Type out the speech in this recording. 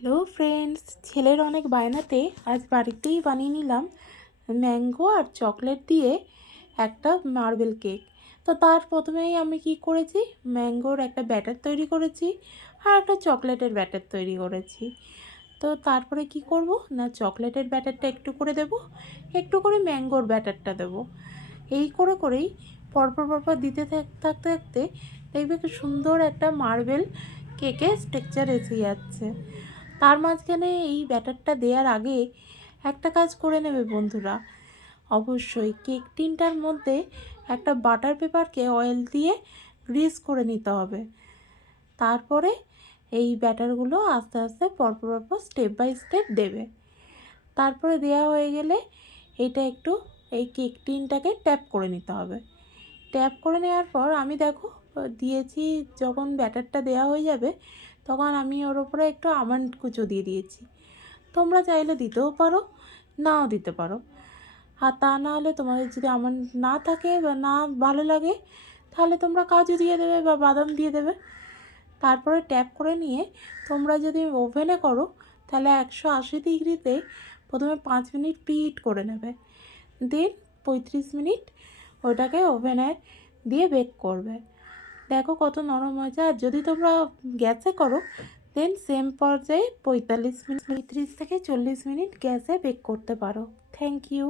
Hello friends, ছেলের অনেক বায়নাতে আজ বাড়িতেই বানিয়ে নিলাম ম্যাঙ্গো আর চকলেট দিয়ে একটা মার্বেল কেক। তো তার প্রথমেই আমি কি করেছি? ম্যাঙ্গোর একটা ব্যাটার তৈরি করেছি আর একটা চকলেটের ব্যাটার তৈরি করেছি। তো তারপরে কি করব? না, চকলেটের ব্যাটারটা একটু করে দেব, একটু করে ম্যাঙ্গোর ব্যাটারটা দেব। এই করে করেই পরপর পরপর দিতে থাক- থাকতে থাকতে দেখবে সুন্দর একটা মার্বেল কেকের স্ট্রাকচার এসে যাচ্ছে। তার মাঝখানে এই ব্যাটারটা দেওয়ার আগে একটা কাজ করে নেবে বন্ধুরা। অবশ্যই কেক টিনটার মধ্যে একটা বাটার পেপারকে অয়েল দিয়ে গ্রিস করে নিতে হবে। তারপরে এই ব্যাটারগুলো আস্তে আস্তে পরপর পরপর স্টেপ বাই স্টেপ দেবে। তারপরে দেওয়া হয়ে গেলে এটা একটু এই কেক টিনটাকে ট্যাপ করে নিতে হবে। ট্যাপ করে নেওয়ার পর আমি দেখো দিয়েছি, যখন ব্যাটারটা দেওয়া হয়ে যাবে, তখন আমি ওর ওপরে একটু আমন্ড কুচো দিয়ে দিয়েছি। তোমরা চাইলে দিতেও পারো, নাও দিতে পারো। আর তা না হলে তোমাদের যদি আমন্ড না থাকে বা না ভালো লাগে, তাহলে তোমরা কাজু দিয়ে দেবে বা বাদাম দিয়ে দেবে। তারপরে ট্যাপ করে নিয়ে তোমরা যদি ওভেনে করো, তাহলে একশো আশি ডিগ্রিতে প্রথমে পাঁচ মিনিট প্রিহিট করে নেবে। দেন পঁয়ত্রিশ মিনিট ওটাকে ওভেনে দিয়ে বেক করবে। দেখো কত নরম হয়েছে। আর যদি তোমরা গ্যাসে করো দেন সেম পর্যায়ে পঁয়তাল্লিশ মিনিট, পঁয়ত্রিশ থেকে চল্লিশ মিনিট গ্যাসে বেক করতে পারো। Thank you